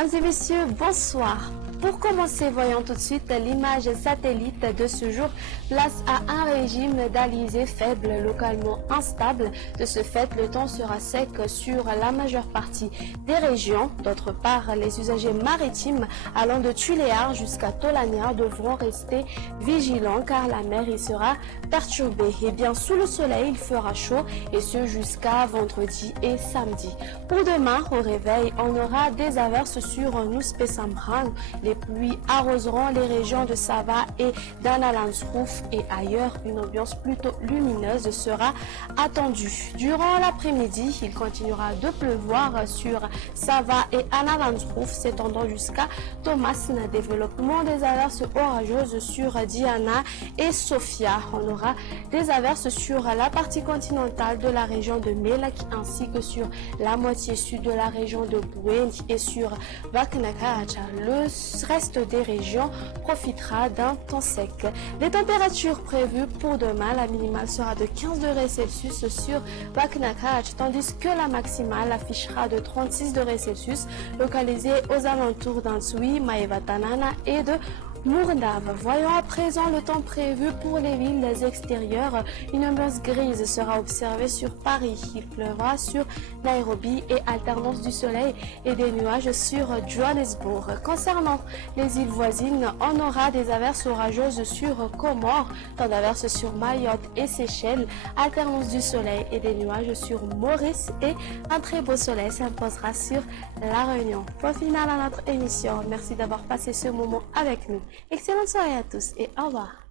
Mesdames et messieurs, bonsoir. Pour commencer, voyons tout de suite l'image satellite de ce jour. Place à un régime d'alizé faible, localement instable. De ce fait, le temps sera sec sur la majeure partie des régions. D'autre part, les usagers maritimes allant de Tuléar jusqu'à Tolania devront rester vigilants car la mer y sera perturbée. Et bien, sous le soleil, il fera chaud et ce jusqu'à vendredi et samedi. Pour demain, au réveil, on aura des averses sur Nouspe Sambrang. Les pluies arroseront les régions de Sava et d'Analandsrouf et ailleurs, une ambiance plutôt lumineuse sera attendue. Durant l'après-midi, il continuera de pleuvoir sur Sava et Analandsrouf, s'étendant jusqu'à Thomasna. Développement des averses orageuses sur Diana et Sofia. On aura des averses sur la partie continentale de la région de Melak ainsi que sur la moitié sud de la région de Bouendi et sur Vaknakacha. Le reste des régions profitera d'un temps sec. Les températures prévues pour demain, la minimale sera de 15 degrés Celsius sur Vaknakacha, tandis que la maximale affichera de 36 degrés Celsius, localisée aux alentours d'Ansui, Maevatanana et de Mourdav. Voyons à présent le temps prévu pour les villes extérieures. Une ambiance grise sera observée sur Paris. Il pleuvra sur Nairobi et alternance du soleil et des nuages sur Johannesburg. Concernant les îles voisines, on aura des averses orageuses sur Comores, temps d'averses sur Mayotte et Seychelles, alternance du soleil et des nuages sur Maurice et un très beau soleil s'imposera sur La Réunion. Point final à notre émission. Merci d'avoir passé ce moment avec nous. Excellente soirée à tous et au revoir.